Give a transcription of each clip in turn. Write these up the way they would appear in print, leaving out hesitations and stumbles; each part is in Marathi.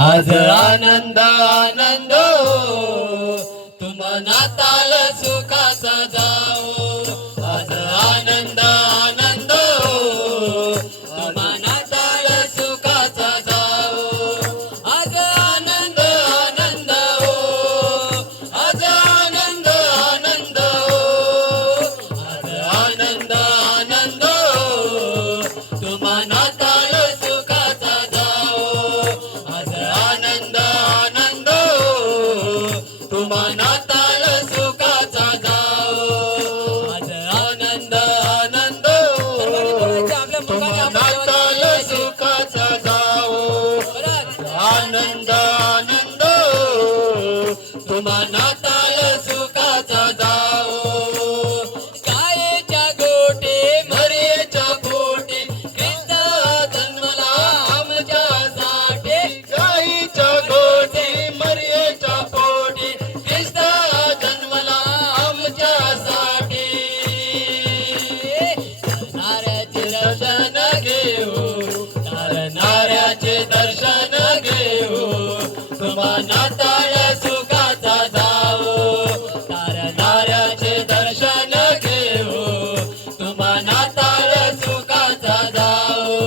आज आनंद आनंद नाताळ सुखाचा जाओ आज आनंद आनंद नाताळ सुखाचा जाओ आज आनंद आनंद आज आनंद आनंद आज आनंद आनंद नाताळ सुखाचा जाओ आज आनंद आनंद नाताळ सुखाचा जाओ आज आनंद आनंद नाताळ सुखाचा जाओ आनंद आनंद नाताळ सुखाचा जाओ गायेच्या गोटे मरेच्या पोटे ख्रिस्त जन्मला आमच्यासाठी गायीच्या गोटे मरेच्या पोटे ख्रिस्त जन्मला आमच्यासाठी नाऱ्याचे दर्शन घेऊ नाऱ्याचे दर्शन घेऊ तुम्हा नाताळ सुखाचा जाओ नाऱ्याचे दर्शन घेऊ तुम्हा नाताळ सुखाचा जाओ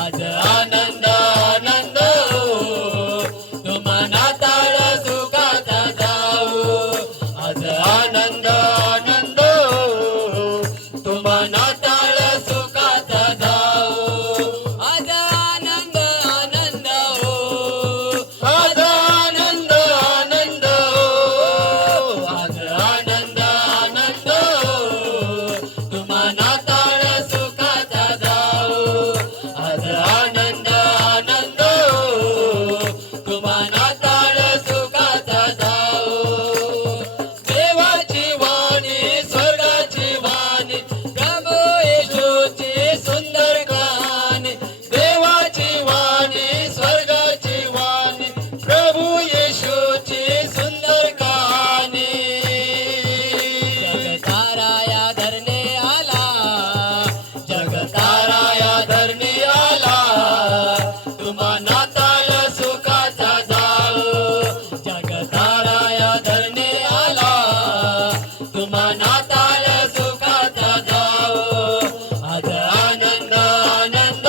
आज आनंद आनंद तुम्हा नाताळ सुखाचा जाओ आज आनंद आनंद तुम्हा नाताळ सुखाचा जाओ आज आनंद आनंद आज आनंद आनंद आज आनंद आनंद तुम्हा नाताळ सुखाचा जाओ आज आनंद आनंद तुम्हा नाताळ सुखाचा जाओ देवाची वाणी स्वर्गाची वाणी प्रभू येशूची सुंदर कहाणी देवाची वाणी स्वर्गाची वाणी प्रभू येशूची सुंदर कहाणी जगताराया धरणे आला जगताराया धरणे आला तुम्हा नाताळ सुखाचा जाओ जगताराया धरणे आला तुम्हा नाताळ सुखाचा जाओ आज आनंद आनंद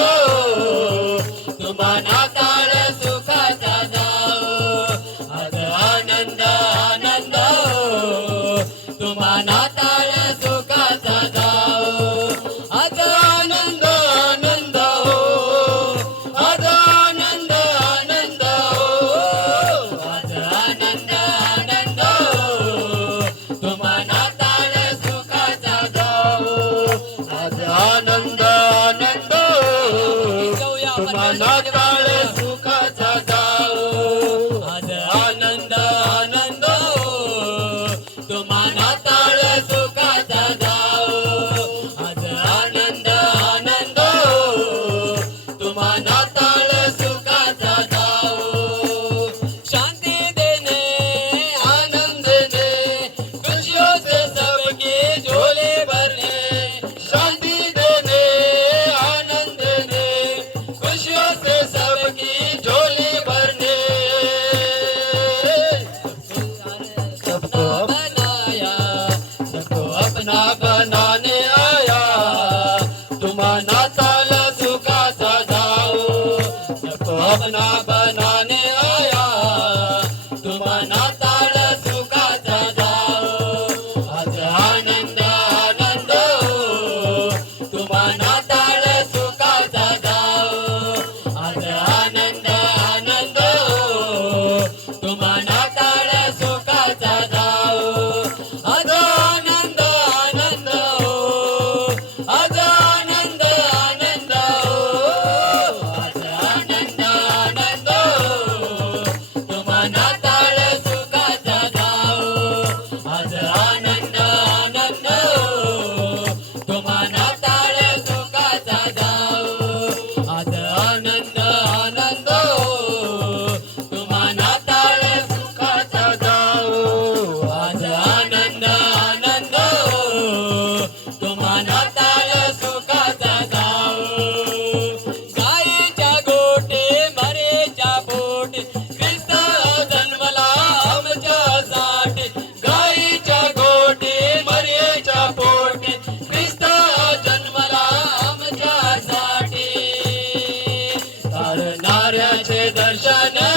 तुम्हा नाताळ सुखाचा जाओ आज आनंद आनंद तुम्हा नाताळ सुखाचा जाओ आज आनंद आनंद आज आनंद आनंद आज आनंद आनंद तुम्हा नाताळ सुखाचा जाओ आज आनंद आनंद तुम्हा नाताळ सुखाचा जाओ आज आनंद आनंद तुम्हा नाताळ सुखाचा जाओ आज आनंद आनंद तुम्हा नाताळ सुखाचा जाओ शांति देने आनंद दे खुशियों से सबके झोले भरने शांति देने आनंद दे खुशियों से सबकी झोले भरने सबको बनाया सबको अपना बनाने आया तुम्हा नाताळ सुखाचा जाओ सबको अपना बनाने आया तुम्हा नाताळ सुखाचा जाओ आज आनंद आनंद तुम्हा नाताळ सुखाचा जाओ आज आनंद आनंद तुम्हा नाताळ सुखाचा जाओ आज आनंद आनंद आज आनंद आनंद आज आनंद आनंद विठ्ठलाचे दर्शन